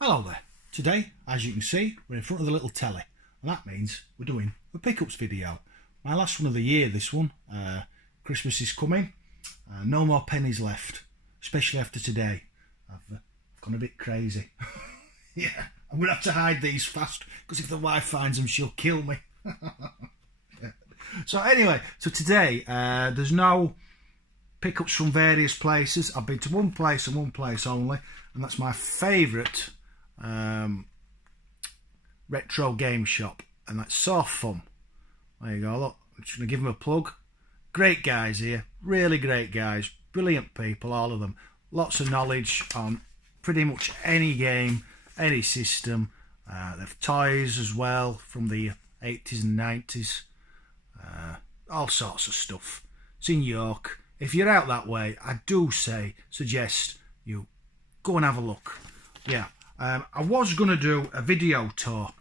Hello there. Today, as you can see, we're in front of the little telly, and that means we're doing a pickups video. My last one of the year, this one. Christmas is coming. No more pennies left, especially after today. I've gone a bit crazy. Yeah, I'm going to have to hide these fast, because if the wife finds them, she'll kill me. Yeah. So anyway, today, there's no pickups from various places. I've been to one place and one place only, and that's my favourite retro game shop, and that's Soft Fun. There you go. Look, I'm just going to give them a plug. Great guys here, really great guys, brilliant people, all of them. Lots of knowledge on pretty much any game, any system. They have toys as well from the 80s and 90s, all sorts of stuff. It's in York. If you're out that way, I do suggest you go and have a look. Yeah, I was going to do a video tour,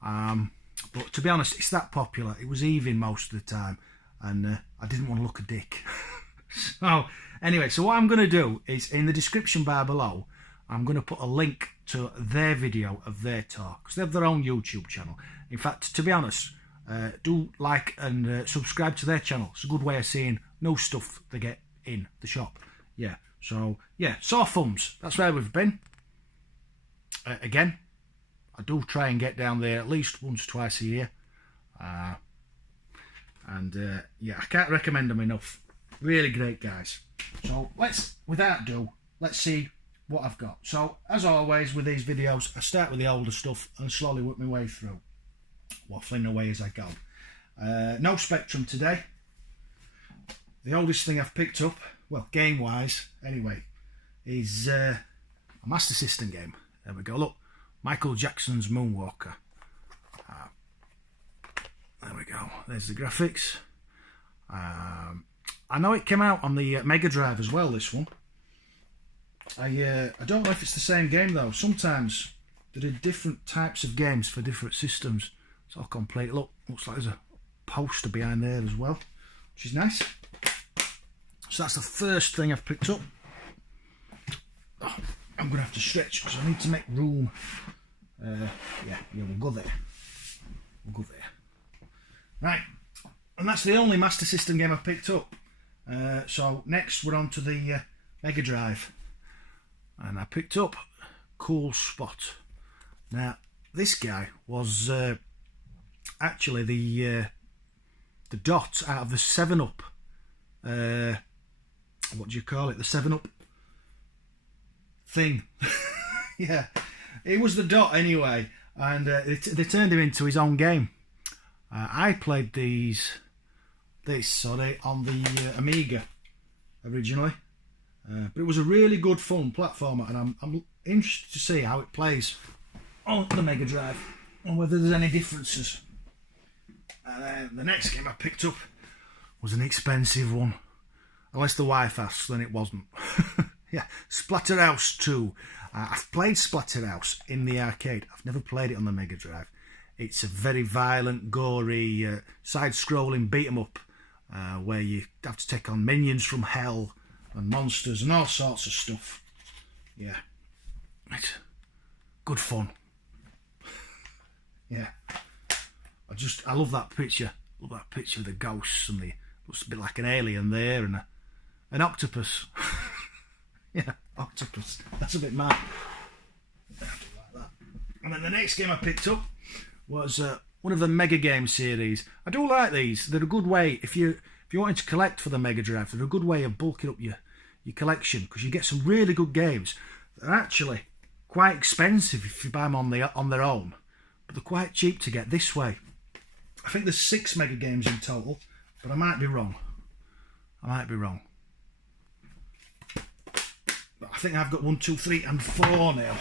but to be honest, it's that popular. It was evening most of the time, and I didn't want to look a dick. So anyway, so what I'm going to do is in the description bar below, I'm going to put a link to their video of their tour, because they have their own YouTube channel. In fact, to be honest, do like and subscribe to their channel. It's a good way of seeing new stuff they get in the shop. Yeah, so yeah, Soft Fun's, that's where we've been. Again, I do try and get down there at least once, twice a year. Yeah, I can't recommend them enough. Really great guys. So without ado, let's see what I've got. So as always with these videos, I start with the older stuff and slowly work my way through, waffling away as I go. No Spectrum today. The oldest thing I've picked up, well, game wise anyway, is a Master System game. There we go. Look, Michael Jackson's Moonwalker. There we go. There's the graphics. I know it came out on the Mega Drive as well, this one. I don't know if it's the same game though. Sometimes they did different types of games for different systems. It's all complete. Look, looks like there's a poster behind there as well, which is nice. So that's the first thing I've picked up. Oh, I'm going to have to stretch because I need to make room. Yeah, we'll go there. We'll go there. Right, and that's the only Master System game I've picked up. So next we're on to the Mega Drive, and I picked up Cool Spot. Now this guy was actually the dot out of the 7-Up. What do you call it? The 7-Up thing. Yeah, it was the dot anyway, and they turned him into his own game. I played this on the Amiga originally, but it was a really good fun platformer, and I'm interested to see how it plays on the Mega Drive and whether there's any differences. The next game I picked up was an expensive one, unless the wife asks, then it wasn't. Yeah, Splatterhouse 2. I've played Splatterhouse in the arcade. I've never played it on the Mega Drive. It's a very violent, gory, side-scrolling beat-em-up where you have to take on minions from hell and monsters and all sorts of stuff. Yeah, it's good fun. Yeah, I love that picture. Love that picture of the ghosts and looks a bit like an alien there and an octopus. Yeah, octopus. That's a bit mad. Like that. And then the next game I picked up was one of the Mega Game series. I do like these. They're a good way, if you wanted to collect for the Mega Drive, they're a good way of bulking up your collection, because you get some really good games. They're actually quite expensive if you buy them on their own, but they're quite cheap to get this way. I think there's 6 Mega Games in total, but I might be wrong. But I think I've got 1, 2, 3 and 4 now.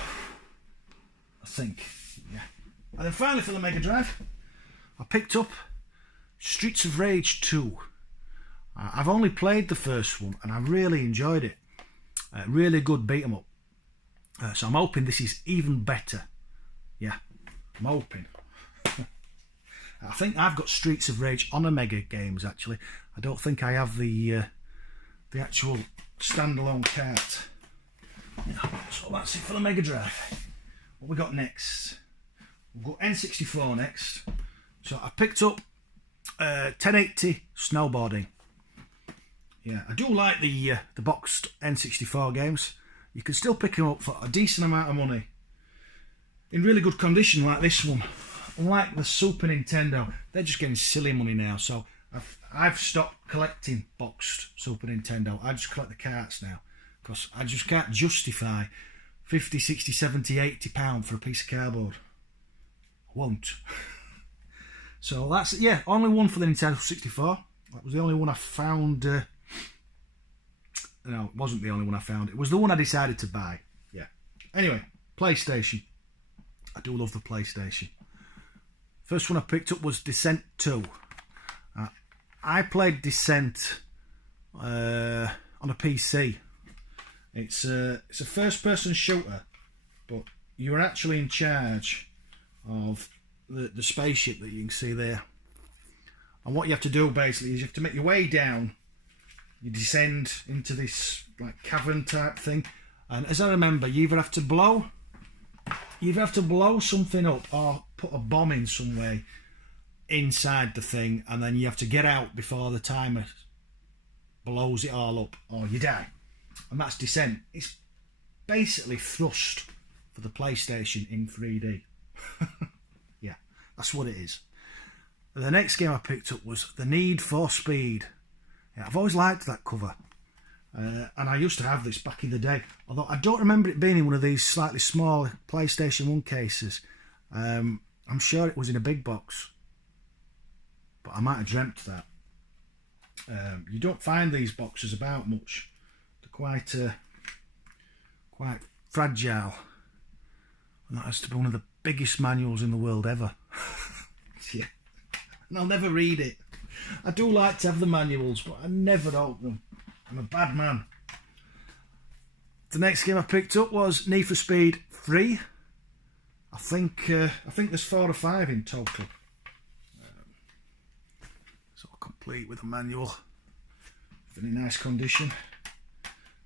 I think, yeah. And then finally for the Mega Drive, I picked up Streets of Rage 2. I've only played the first one and I really enjoyed it. Really good beat 'em up. So I'm hoping this is even better. Yeah, I'm hoping. I think I've got Streets of Rage on a Mega Games actually. I don't think I have the actual standalone cart. Yeah, so that's it for the Mega Drive. what we got next? We've got N64 next. So I picked up 1080 snowboarding. Yeah, I do like the boxed N64 games. You can still pick them up for a decent amount of money in really good condition, like this one. Unlike the Super Nintendo, they're just getting silly money now. So I've stopped collecting boxed Super Nintendo. I just collect the carts now, because I just can't justify 50, 60, 70, 80 pound for a piece of cardboard. I won't. So that's, yeah, only one for the Nintendo 64. That was the only one I found. No, it wasn't the only one I found. It was the one I decided to buy. Yeah. Anyway, PlayStation. I do love the PlayStation. First one I picked up was Descent 2. I played Descent on a PC. It's a first-person shooter, but you're actually in charge of the spaceship that you can see there. And what you have to do basically is you have to make your way down. You descend into this like cavern type thing, and as I remember, you either have to blow something up or put a bomb in some way inside the thing, and then you have to get out before the timer blows it all up, or you die. And that's Descent. It's basically Thrust for the PlayStation in 3D. Yeah, that's what it is. The next game I picked up was The Need for Speed. Yeah, I've always liked that cover, and I used to have this back in the day, although I don't remember it being in one of these slightly smaller PlayStation 1 cases. I'm sure it was in a big box, but I might have dreamt that. You don't find these boxes about much. They're quite fragile, and that has to be one of the biggest manuals in the world ever. Yeah, and I'll never read it. I do like to have the manuals, but I never open them. I'm a bad man. The next game I picked up was Need for Speed 3. I think there's 4 or 5 in total. It's all complete with a manual. In nice condition.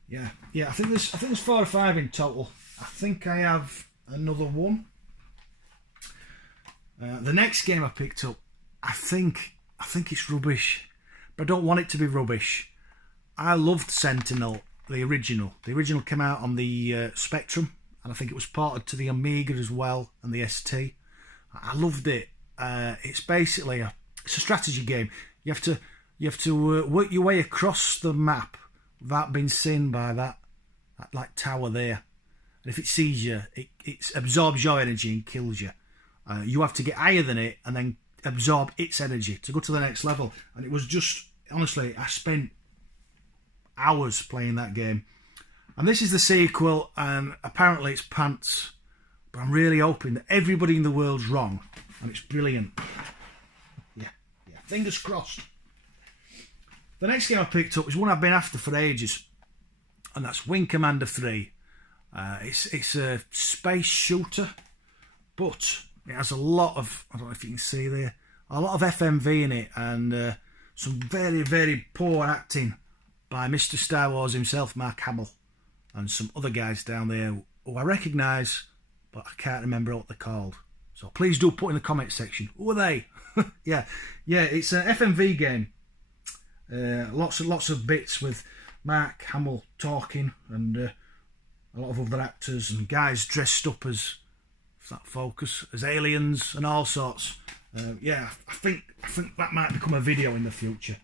Yeah. I think there's 4 or 5 in total. I think I have another one. The next game I picked up, I think it's rubbish, but I don't want it to be rubbish. I loved Sentinel, the original. The original came out on the Spectrum, and I think it was ported to the Amiga as well and the ST. I loved it. It's basically a strategy game. You have to work your way across the map without being seen by that like tower there. And if it sees you, it absorbs your energy and kills you. You have to get higher than it and then absorb its energy to go to the next level. And it was just, honestly, I spent hours playing that game. And this is the sequel, and apparently it's pants, but I'm really hoping that everybody in the world's wrong and it's brilliant. Yeah, fingers crossed. The next game I picked up is one I've been after for ages, and that's Wing Commander 3. It's a space shooter, but it has a lot of, I don't know if you can see there, a lot of FMV in it, and some very, very poor acting by Mr. Star Wars himself, Mark Hamill, and some other guys down there who I recognise, but I can't remember what they're called. So please do put in the comment section, who are they? yeah, it's an FMV game. Lots of bits with Mark Hamill talking, and a lot of other actors and guys dressed up as that focus, as aliens and all sorts. I think that might become a video in the future.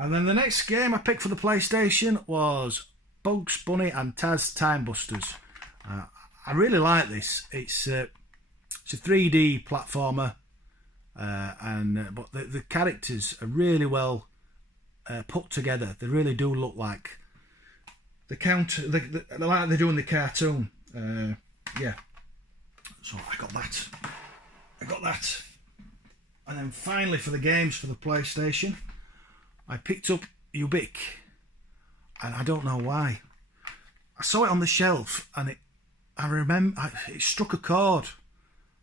And then the next game I picked for the PlayStation was Bugs Bunny and Taz Time Busters. I really like this. It's a 3D platformer, but the characters are really well put together. They really do look like like they do in the cartoon. Yeah. So I got that. And then finally, for the games for the PlayStation, I picked up Ubik, and I don't know why. I saw it on the shelf, and I remember it struck a chord.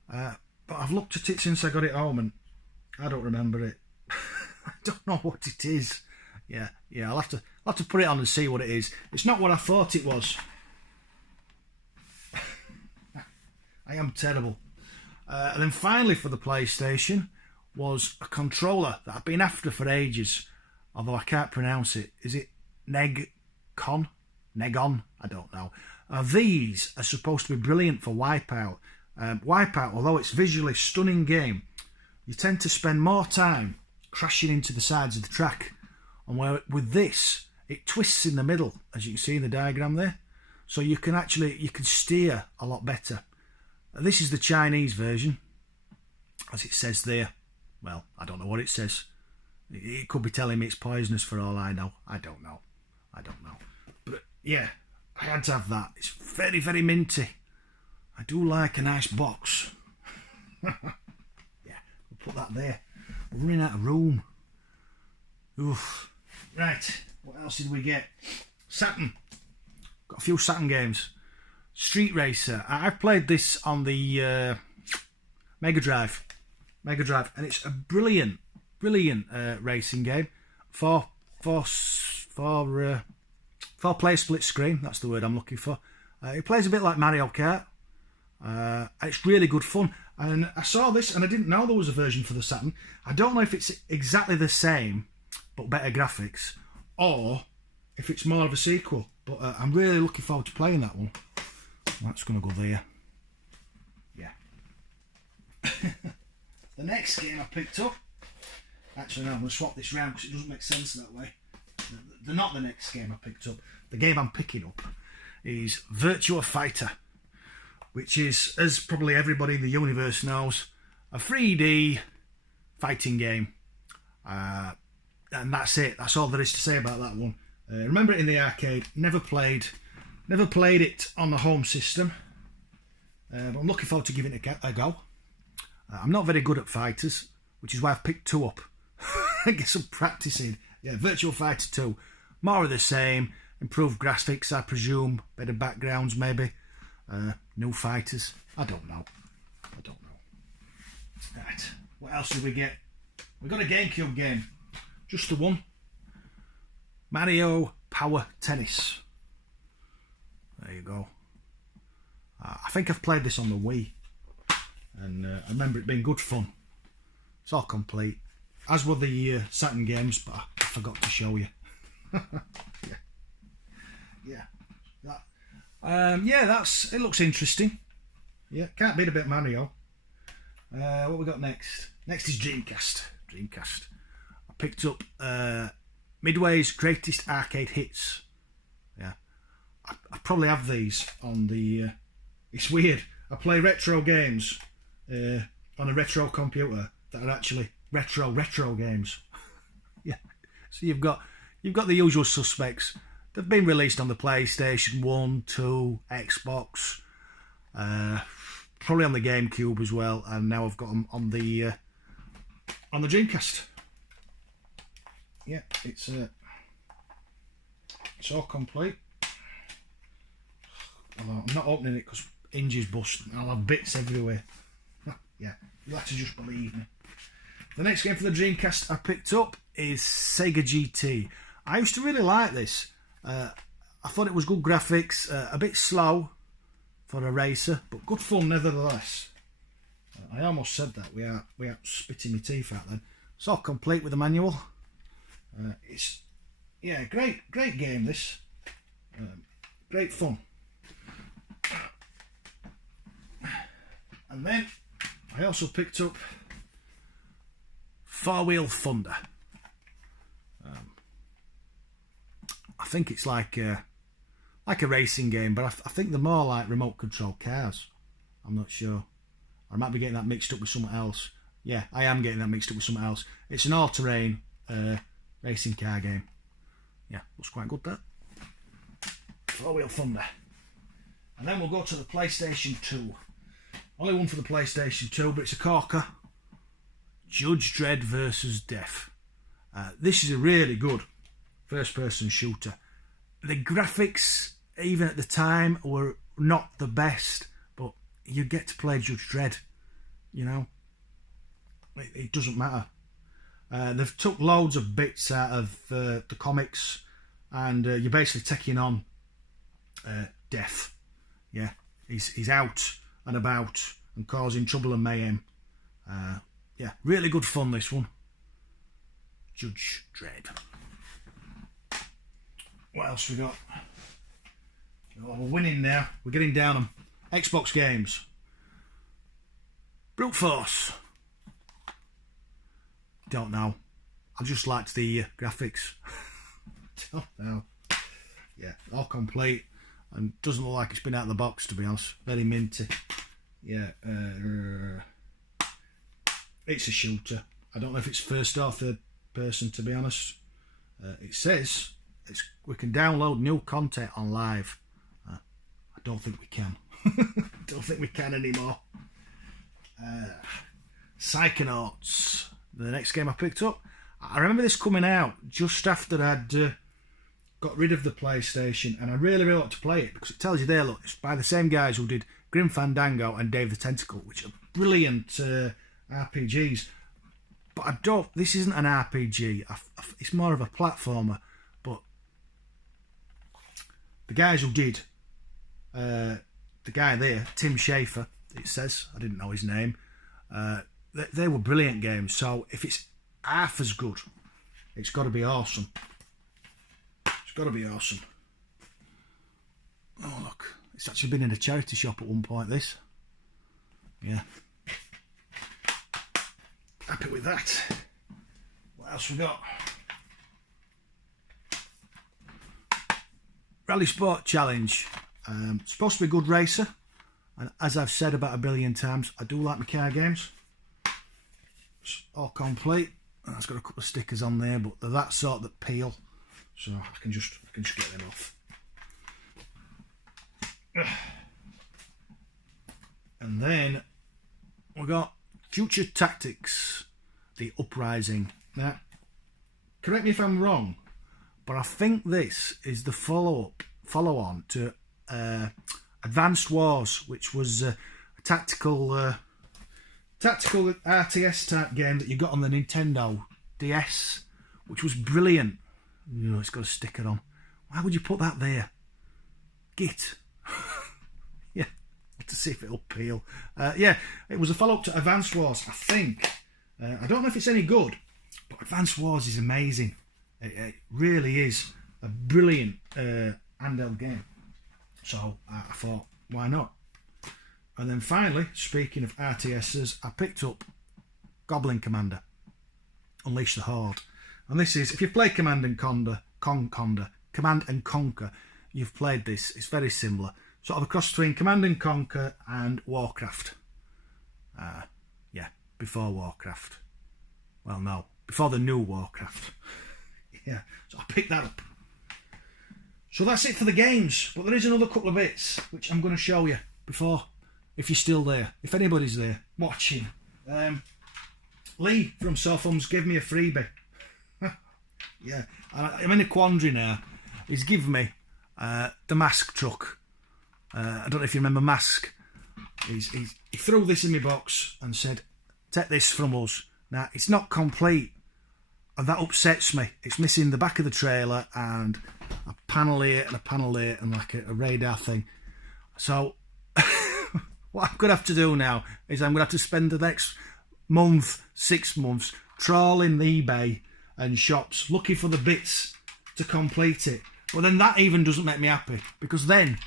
But I've looked at it since I got it home, and I don't remember it. I don't know what it is. Yeah. I'll have to put it on and see what it is. It's not what I thought it was. I am terrible. And then finally for the PlayStation was a controller that I've been after for ages, although I can't pronounce it. Is it Negon? I don't know. These are supposed to be brilliant for Wipeout. Wipeout, although it's visually a stunning game, you tend to spend more time crashing into the sides of the track. And where with this, it twists in the middle, as you can see in the diagram there. So you can steer a lot better. This is the Chinese version, as it says there. Well, I don't know what it says. It could be telling me it's poisonous for all I know. I don't know. But yeah, I had to have that. It's very, very minty. I do like a nice box. Yeah, we'll put that there. We're running out of room. Oof. Right, what else did we get? Saturn. Got a few Saturn games. Street Racer. I've played this on the Mega Drive, and it's a brilliant racing game. Four player split screen. That's the word I'm looking for. It plays a bit like Mario Kart. It's really good fun. And I saw this, and I didn't know there was a version for the Saturn. I don't know if it's exactly the same, but better graphics, or if it's more of a sequel. But I'm really looking forward to playing that one. That's going to go there. Yeah. The next game I picked up... Actually, no, I'm going to swap this round because it doesn't make sense that way. They're not the next game I picked up. The game I'm picking up is Virtua Fighter, which is, as probably everybody in the universe knows, a 3D fighting game. And that's it. That's all there is to say about that one. Remember it in the arcade. Never played it on the home system. But I'm looking forward to giving it a go. I'm not very good at fighters, which is why I've picked 2 up. Get some practice in. Yeah, Virtua Fighter 2. More of the same. Improved graphics, I presume. Better backgrounds, maybe. New fighters. I don't know. Right. What else did we get? We got a GameCube game. Just the one. Mario Power Tennis. There you go. I think I've played this on the Wii, and I remember it being good fun. It's all complete, as were the Saturn games, but I forgot to show you. That's it. Looks interesting. Yeah, can't beat a bit Mario. What we got next? Next is Dreamcast. I picked up Midway's Greatest Arcade Hits. Yeah, I probably have these on the... it's weird. I play retro games on a retro computer that are actually retro games. Yeah. So you've got the usual suspects. They've been released on the PlayStation 1, 2, Xbox, probably on the GameCube as well, and now I've got them on the Dreamcast. Yeah, it's all complete. Although I'm not opening it because hinges bust. I'll have bits everywhere. Yeah, you'll have to just believe me. The next game for the Dreamcast I picked up is Sega GT. I used to really like this. I thought it was good graphics, a bit slow for a racer, but good fun nevertheless. I almost said that without spitting my teeth out then. It's all complete with the manual. It's great game this. Great fun. And then I also picked up 4-Wheel Thunder. I think it's like a racing game, but I think they're more like remote control cars. I'm not sure. I might be getting that mixed up with something else. Yeah, I am getting that mixed up with something else. It's an all-terrain racing car game. Yeah, looks quite good, that. 4-Wheel Thunder. And then we'll go to the PlayStation 2. Only one for the PlayStation 2, but it's a corker. Judge Dredd vs. Death. This is a really good first-person shooter. The graphics, even at the time, were not the best, but you get to play Judge Dredd, you know. It doesn't matter. They've took loads of bits out of the comics, and you're basically taking on Death. Yeah, he's out and about and causing trouble and mayhem. Yeah, really good fun, this one. Judge Dredd. What else we got? Oh, we're winning now. We're getting down them. Xbox games. Brute Force. Don't know. I just liked the graphics. Don't know. Yeah, all complete. And doesn't look like it's been out of the box, to be honest. Very minty. Yeah. It's a shooter. I don't know if it's first or third person, to be honest. It says we can download new content on live. I don't think we can. Don't think we can anymore. Psychonauts, the next game I picked up. I remember this coming out just after I'd got rid of the PlayStation, and I really want to play it because it tells you there, look, it's by the same guys who did Grim Fandango and Dave the Tentacle, which are brilliant RPGs. But this isn't an RPG. It's more of a platformer. But the guys who did, the guy there, Tim Schafer, it says, I didn't know his name, they were brilliant games. So if it's half as good, it's got to be awesome. It's got to be awesome. Oh look, it's actually been in a charity shop at one point, this. Yeah. Happy with that. What else we got? Rally Sport Challenge. Supposed to be a good racer, and as I've said about a billion times, I do like my car games. It's all complete. It's got a couple of stickers on there, but they're that sort that peel, so I can just get them off. And then we got Future Tactics, The Uprising. Now, correct me if I'm wrong, but I think this is the follow-on to Advanced Wars, which was a tactical RTS type game that you got on the Nintendo DS, which was brilliant. You know, it's got a sticker on. Why would you put that there? Git. Yeah, to see if it'll peel. Yeah, it was a follow-up to Advanced Wars, I think. I don't know if it's any good, but Advanced Wars is amazing. It really is a brilliant handheld game. So I thought, why not? And then finally, speaking of RTSs, I picked up Goblin Commander, Unleash the Horde. And this is, if you've played Command and Conquer, you've played this. It's very similar. Sort of a cross between Command and Conquer and Warcraft. Yeah, before Warcraft. Well, no, before the new Warcraft. Yeah, so I picked that up. So that's it for the games, but there is another couple of bits which I'm going to show you before, if you're still there, if anybody's there watching. Lee from Softhomes gave me a freebie. Yeah, I'm in a quandary now. He's given me the Mask truck. I don't know if you remember Mask. He threw this in my box and said, take this from us. Now, it's not complete, and that upsets me. It's missing the back of the trailer and a panel here and a panel there and like a radar thing. So what I'm going to have to do now is I'm going to have to spend the next month, 6 months, trawling eBay and shops looking for the bits to complete it. But then that even doesn't make me happy, because then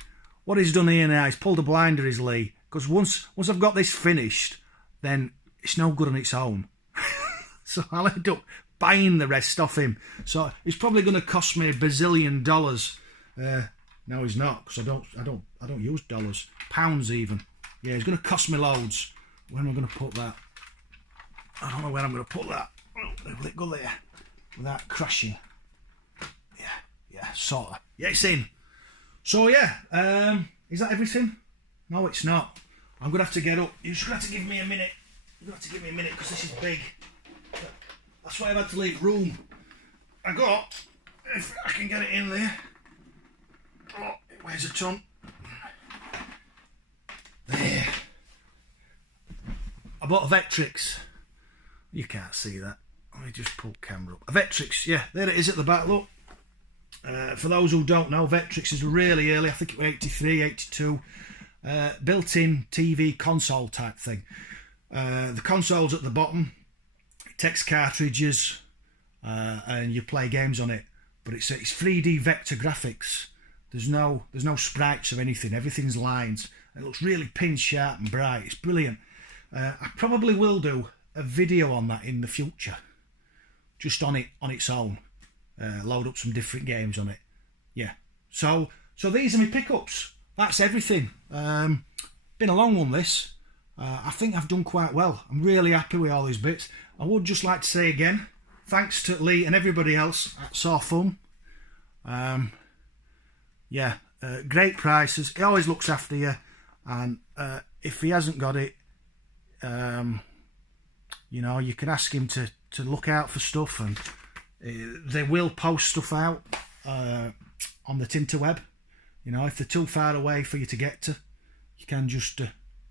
what he's done here now, he's pulled a blinder, is Lee, because once I've got this finished, then it's no good on its own. So I'll end up buying the rest off him. So it's probably going to cost me $1 bazillion. No, he's not, because I don't use dollars, pounds even. Yeah, it's going to cost me loads. Where am I going to put that? I don't know where I'm going to put that. Will it go there without crashing? Yeah, sort of. Yeah, it's in. So yeah, is that everything? No, it's not. I'm going to have to get up. You're just going to have to give me a minute. You're going to have to give me a minute, because this is big. That's why I've had to leave room. I got, if I can get it in there. Oh, it weighs a ton. There. I bought a Vectrix. You can't see that. Let me just pull camera up. A Vectrix, yeah, there it is at the back, look. For those who don't know, Vectrix is really early. I think it was 83, 82. built-in TV console type thing. The console's at the bottom. It takes cartridges and you play games on it. But it's 3D vector graphics. There's no sprites or anything. Everything's lines. It looks really pin sharp and bright. It's brilliant. I probably will do a video on that in the future, just on its own. Load up some different games on it. Yeah. So these are my pickups. That's everything. Been a long one, this. I think I've done quite well. I'm really happy with all these bits. I would just like to say again, thanks to Lee and everybody else at Saw Fun. Yeah, great prices. He always looks after you, and if he hasn't got it, you know, you can ask him to look out for stuff, and they will post stuff out on the Tinterweb. You know, if they're too far away for you to get to, you can just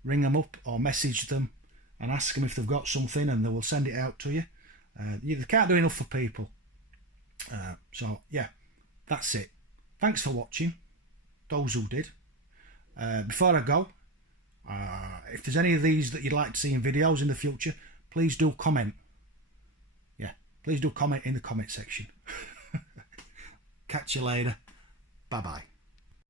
ring them up or message them and ask them if they've got something, and they will send it out to you. They can't do enough for people. So yeah, that's it. Thanks for watching, those who did. Before I go, if there's any of these that you'd like to see in videos in the future, please do comment. Yeah, please do comment in the comment section. Catch you later. Bye bye.